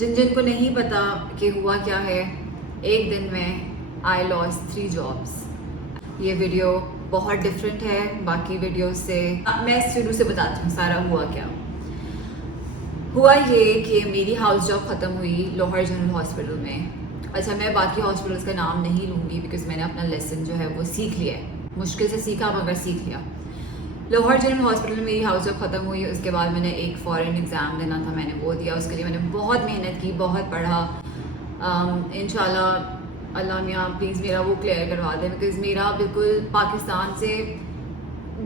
जिन जिन को नहीं पता कि हुआ क्या है, एक दिन में आई लॉस 3 जॉब्स। ये वीडियो बहुत डिफरेंट है बाकी वीडियो से। मैं शुरू से बताती हूँ सारा हुआ क्या। हुआ ये कि मेरी हाउस जॉब ख़त्म हुई लाहौर जनरल हॉस्पिटल में। अच्छा, मैं बाकी हॉस्पिटल्स का नाम नहीं लूँगी बिकॉज मैंने अपना लेसन जो है वो सीख लिया है, मुश्किल से सीखा मगर सीख लिया। लाहौर जनरल हॉस्पिटल में मेरी हाउस जॉब ख़त्म हुई। उसके बाद मैंने एक फ़ॉरेन एग्ज़ाम देना था, मैंने वो दिया। उसके लिए मैंने बहुत मेहनत की, बहुत पढ़ा। इंशाल्लाह अल्लाह मियाँ प्लीज़ मेरा वो क्लियर करवा दें बिकॉज़ मेरा बिल्कुल पाकिस्तान से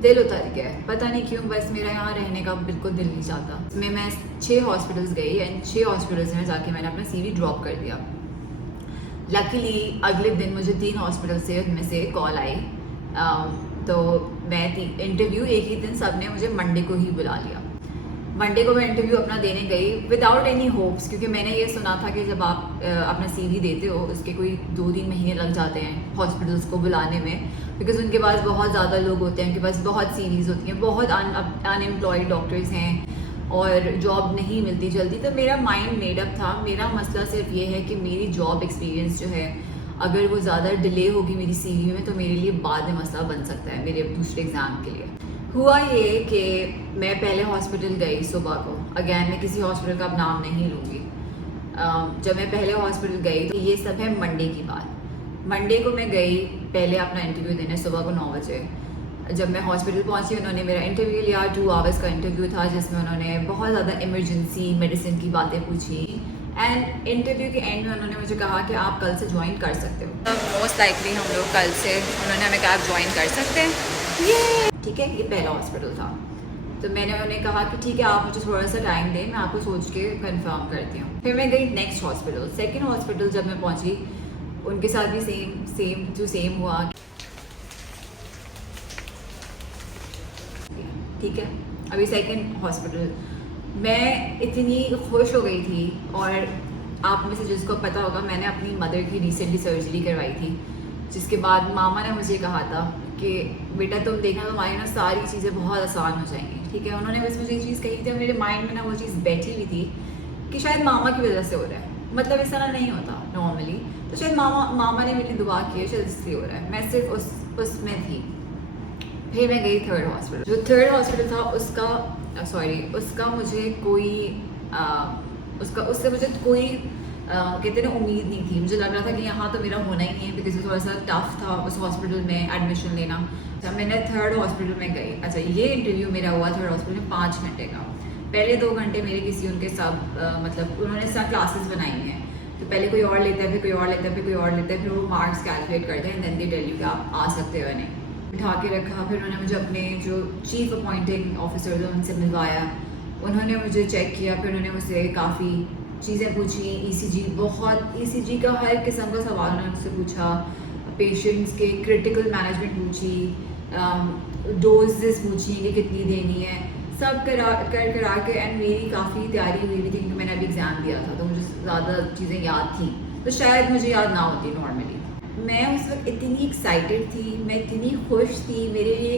दिल उतर गया है, पता नहीं क्यों। बस मेरा यहाँ रहने का बिल्कुल दिल नहीं चाहता। मैं 6 हॉस्पिटल्स गई एंड 6 हॉस्पिटल्स में जाके मैंने अपना CV ड्रॉप कर दिया। लकीली अगले दिन मुझे 3 हॉस्पिटल से उनमें से कॉल आई। तो मैं इंटरव्यू एक ही दिन, सब ने मुझे मंडे को ही बुला लिया। मंडे को मैं इंटरव्यू अपना देने गई विदाउट एनी होप्स, क्योंकि मैंने ये सुना था कि जब आप अपना CV देते हो उसके कोई 2-3 महीने लग जाते हैं हॉस्पिटल्स को बुलाने में, बिकॉज उनके पास बहुत ज़्यादा लोग होते हैं, उनके पास बहुत CVs होती हैं, बहुत अनएम्प्लॉयड डॉक्टर्स हैं और जॉब नहीं मिलती जल्दी। तो मेरा माइंड मेडअप था। मेरा मसला सिर्फ ये है कि मेरी जॉब एक्सपीरियंस जो है अगर वो ज़्यादा डिले होगी मेरी CV में तो मेरे लिए बाद में मसला बन सकता है मेरे दूसरे एग्ज़ाम के लिए। हुआ ये कि मैं पहले हॉस्पिटल गई सुबह को। अगैन मैं किसी हॉस्पिटल का अब नाम नहीं लूँगी। जब मैं पहले हॉस्पिटल गई तो ये सब है मंडे की बात। मंडे को मैं गई पहले अपना इंटरव्यू देने सुबह को 9 बजे। जब मैं हॉस्पिटल पहुंची उन्होंने मेरा इंटरव्यू लिया। 2 आवर्स का इंटरव्यू था जिसमें उन्होंने बहुत ज़्यादा इमरजेंसी मेडिसिन की बातें पूछी एंड इंटरव्यू के एंड में उन्होंने मुझे कहा कि आप कल से ज्वाइन कर सकते हो। मोस्ट लाइकली हम लोग कल से, उन्होंने हमें कहा आप ज्वाइन कर सकते हैं। ये ठीक है, ये पहला हॉस्पिटल था। तो मैंने उन्हें कहा कि ठीक है आप मुझे थोड़ा सा टाइम दें, मैं आपको सोच के कंफर्म करती हूँ। फिर मैं गई नेक्स्ट हॉस्पिटल। सेकंड हॉस्पिटल जब मैं पहुँची उनके साथ भी सेम हुआ। ठीक है, अभी सेकंड हॉस्पिटल मैं इतनी खुश हो गई थी। और आप में से जिसको पता होगा मैंने अपनी मदर की रिसेंटली सर्जरी करवाई थी, जिसके बाद मामा ने मुझे कहा था कि बेटा तुम देखना तुम्हारी ना सारी चीज़ें बहुत आसान हो जाएंगी। ठीक है, उन्होंने बस मुझे ये चीज़ कही थी और मेरे माइंड में ना वो चीज़ बैठी हुई थी कि शायद मामा की वजह से हो रहा है। मतलब इस तरह नहीं होता नॉर्मली, तो शायद मामा ने मेरी दुआ की है, शायद इसलिए हो रहा है। मैं सिर्फ उसमें थी। फिर मैं गई थर्ड हॉस्पिटल। जो थर्ड हॉस्पिटल था उसका मुझे कोई उससे मुझे कोई कहते ना उम्मीद नहीं थी। मुझे लग रहा था कि यहाँ तो मेरा होना ही नहीं है बिकॉज थोड़ा सा टफ था उस हॉस्पिटल में एडमिशन लेना। जब मैंने थर्ड हॉस्पिटल में गई, अच्छा ये इंटरव्यू मेरा हुआ थर्ड हॉस्पिटल में 5 घंटे का। पहले 2 घंटे मेरे किसी उनके सब मतलब उन्होंने सब क्लासेस बनाई हैं, तो पहले कोई और लेता है, फिर कोई और लेता है, फिर कोई और लेता है, फिर वो मार्क्स कैलकुलेट करते हैं and then they tell you कि आप आ सकते हो या नहीं। बिठा के रखा। फिर उन्होंने मुझे अपने जो चीफ अपॉइंटिंग ऑफिसर थे उनसे मिलवाया, उन्होंने मुझे चेक किया। फिर उन्होंने मुझसे काफ़ी चीज़ें पूछी। ECG का हर किस्म का सवाल उन्होंने मुझसे पूछा। पेशेंट्स के क्रिटिकल मैनेजमेंट पूछी, डोजेस पूछी कि कितनी देनी है, सब करा के एंड मेरी काफ़ी तैयारी हुई थी क्योंकि मैंने अभी एग्ज़ाम दिया था तो मुझे ज़्यादा चीज़ें याद थी, तो शायद मुझे याद ना होती नॉर्मली। मैं उस वक्त इतनी एक्साइटेड थी, मैं इतनी खुश थी। मेरे लिए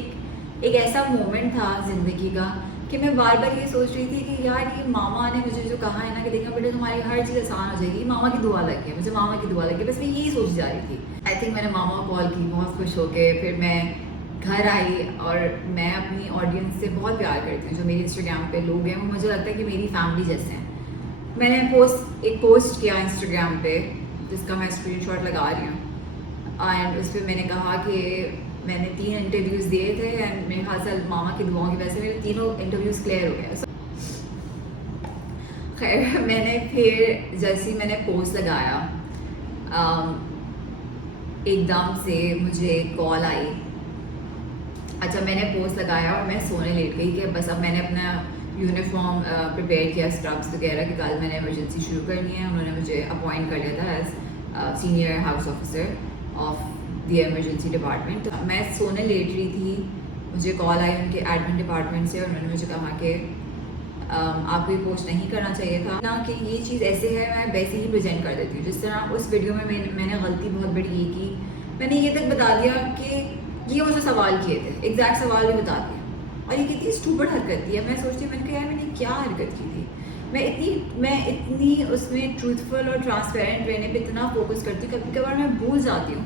एक ऐसा मोमेंट था ज़िंदगी का कि मैं बार बार ये सोच रही थी कि यार ये मामा ने मुझे जो कहा है ना कि देखना बेटा तुम्हारी हर चीज़ आसान हो जाएगी, मामा की दुआ लग गई, मुझे मामा की दुआ लग गई। बस मैं यही सोच जा रही थी। आई थिंक मैंने मामा को कॉल की बहुत खुश होके। फिर मैं घर आई और मैं अपनी ऑडियंस से बहुत प्यार करती हूँ। जो मेरे इंस्टाग्राम पे लोग हैं वो मुझे लगता है कि मेरी फैमिली जैसे हैं। मैंने एक पोस्ट किया इंस्टाग्राम पे जिसका मैं स्क्रीनशॉट लगा रही हूँ एंड उस पर मैंने कहा कि मैंने 3 इंटरव्यूज़ दिए थे एंड मेरे ख्याल से मामा की दुआओं की वजह से मेरे तीनों इंटरव्यूज़ क्लियर हो गए। खैर मैंने फिर जैसे ही मैंने पोस्ट लगाया एकदम से मुझे कॉल आई। अच्छा मैंने पोस्ट लगाया और मैं सोने लेट गई कि बस अब मैंने अपना यूनिफॉर्म प्रिपेयर किया, स्क्रब्स वगैरह कि कल मैंने इमरजेंसी शुरू करनी है। उन्होंने मुझे अपॉइंट कर लिया था as senior house officer of the emergency department. तो मैं सोने लेट रही थी, मुझे कॉल आई उनके एडमिन डिपार्टमेंट से और उन्होंने मुझे कहा कि आपको ये पोस्ट नहीं करना चाहिए था ना, कि ये चीज़ ऐसे है मैं वैसे ही प्रेजेंट कर देती हूँ। जिस तरह उस वीडियो में मैंने गलती बहुत बड़ी ये की, मैंने ये तक बता दिया कि ये मुझे सवाल किए थे, एग्जैक्ट सवाल भी बता दिया। और ये कितनी स्टूपिड हरकत थी। मैं सोचती मैंने कहा यार मैंने क्या हरकत की थी। मैं इतनी उसमें ट्रूथफुल और ट्रांसपेरेंट रहने पे इतना फोकस करती हूँ, कभी कभार मैं भूल जाती हूँ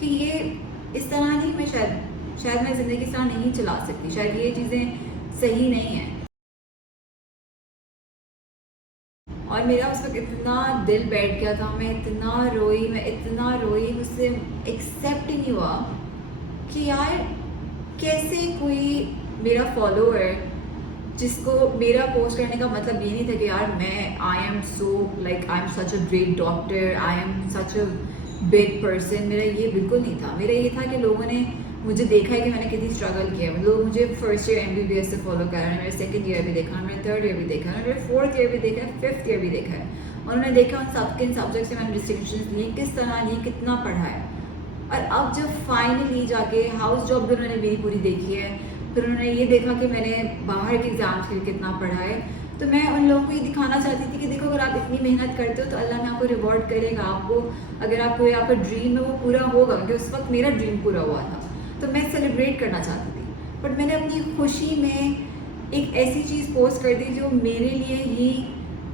कि ये इस तरह नहीं, मैं शायद मैं ज़िंदगी इस तरह नहीं चला सकती, शायद ये चीज़ें सही नहीं हैं। और मेरा उस वक्त इतना दिल बैठ गया था, मैं इतना रोई, मुझसे एक्सेप्ट ही नहीं हुआ कि यार कैसे कोई मेरा फॉलोअर, जिसको मेरा पोस्ट करने का मतलब ये नहीं था कि यार मैं I am such a great doctor, I am such a big person, मेरा ये बिल्कुल नहीं था। मेरा ये था कि लोगों ने मुझे देखा है कि मैंने कितनी स्ट्रगल किया है। लोग मुझे फर्स्ट ईयर MBBS से फॉलो कर रहे हैं, मेरे सेकंड ईयर भी देखा है, मेरे थर्ड ईयर भी देखा है, मेरे फोर्थ ईयर भी देखा है, फिफ्थ ईयर भी देखा है। उन्होंने देखा उन सबके सब्जेक्ट से मैंने डिस्टिंक्शन लिए, किस तरह लिए, कितना पढ़ा है। और अब जब फाइनली जाके हाउस जॉब भी उन्होंने मेरी पूरी देखी है, फिर उन्होंने ये देखा कि मैंने बाहर के एग्जाम्स के लिए कितना पढ़ा है, तो मैं उन लोगों को ये दिखाना चाहती थी कि देखो अगर आप इतनी मेहनत करते हो तो अल्लाह ने आपको रिवॉर्ड करेगा। आपको अगर आपको आपका ड्रीम है वो पूरा होगा, क्योंकि उस वक्त मेरा ड्रीम पूरा हुआ था, तो मैं सेलिब्रेट करना चाहती थी। बट मैंने अपनी खुशी में एक ऐसी चीज़ पोस्ट कर दी जो मेरे लिए ही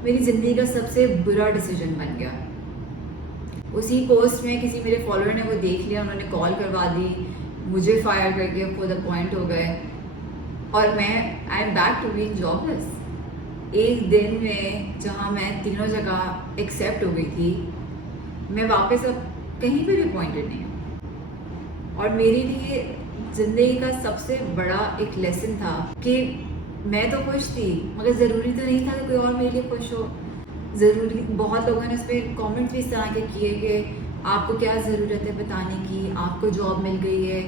मेरी ज़िंदगी का सबसे बुरा डिसीजन बन गया। उसी पोस्ट में किसी मेरे फॉलोअर ने वो देख लिया, उन्होंने कॉल करवा दी, मुझे फायर करके खुद अपॉइंट हो गए, और मैं I am back to being jobless. एक दिन में जहाँ मैं तीनों जगह एक्सेप्ट हो गई थी, मैं वापस अब कहीं पे भी अपॉइंटेड नहीं हूँ। और मेरे लिए ज़िंदगी का सबसे बड़ा एक लेसन था कि मैं तो खुश थी, मगर ज़रूरी तो नहीं था कि कोई और मेरे लिए खुश हो। ज़रूरी, बहुत लोगों ने उस पर कॉमेंट्स भी इस तरह के किए कि आपको क्या ज़रूरत है बताने की, आपको जॉब मिल गई है।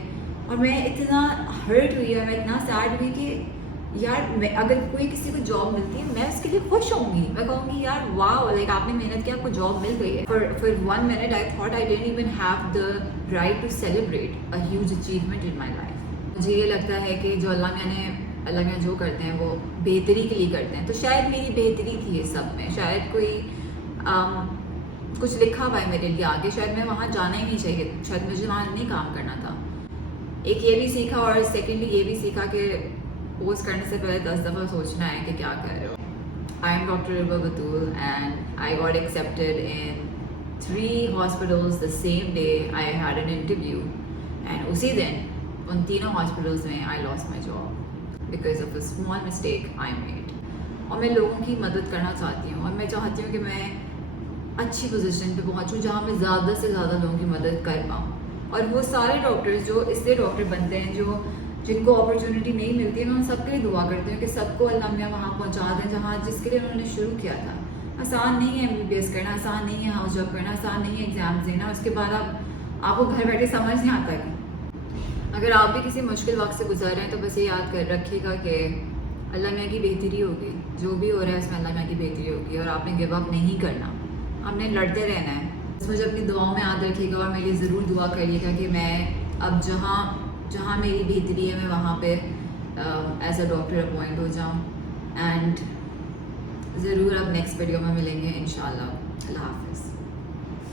और मैं इतना हर्ट हुई और मैं इतना सैड हुई कि यार मैं, अगर कोई किसी को जॉब मिलती है मैं उसके लिए खुश होंगी, मैं कहूँगी यार वाह, लाइक आपने मेहनत की, आपको जॉब मिल गई है। For 1 minute I thought I didn't even have the right to celebrate a huge achievement in my life. मुझे ये लगता है कि जो अल्लाह ने जो करते हैं वो बेहतरी के लिए करते हैं, तो शायद मेरी बेहतरी थी ये सब में, शायद कोई कुछ लिखा हुआ है मेरे लिए आगे, शायद मैं वहाँ जाना ही नहीं चाहिए, शायद मुझे वहाँ नहीं काम करना था। एक ये भी सीखा, और सेकेंडली ये भी सीखा कि पोस्ट करने से पहले 10 दफ़ा सोचना है कि क्या कर रहे हो। I am doctor Irba Batool and I got accepted in 3 hospitals the same day I had an interview, and उसी दिन उन तीनों हॉस्पिटल्स में I lost my job because of a small mistake I made. और मैं लोगों की मदद करना चाहती हूँ, और मैं चाहती हूँ कि मैं अच्छी पोजीशन पे पहुँचूँ जहाँ मैं ज़्यादा से ज़्यादा लोगों की मदद कर पाऊँ। और वो सारे डॉक्टर्स जो इसलिए डॉक्टर बनते हैं, जिनको अपॉर्चुनिटी नहीं मिलती है, मैं उन सबके लिए दुआ करती हूँ कि सबको अल्लाह मियां वहाँ पहुँचा दें जहाँ जिसके लिए उन्होंने शुरू किया था। आसान नहीं है MBBS करना, आसान नहीं है हाउस जॉब करना, आसान नहीं है एग्ज़ाम्स देना, उसके बाद आपको घर बैठे समझ नहीं आता कि अगर आप भी किसी मुश्किल वक्त से गुजर रहे हैं तो बस ये याद कर रखिएगा कि अल्लाह मियां की बेहतरी होगी, जो भी हो रहा है उसमें अल्लाह मियां की बेहतरी होगी, और आपने गिव अप नहीं करना, आपने लड़ते रहना है। मुझे अपनी दुआओं में याद रखिएगा, और मेरे लिए ज़रूर दुआ करिएगा कि मैं अब जहाँ मेरी बेहतरी है मैं वहाँ पे एज अ डॉक्टर अपॉइंट हो जाऊँ। एंड ज़रूर अब नेक्स्ट वीडियो में मिलेंगे इंशाल्लाह। अल्लाह हाफ़िज़।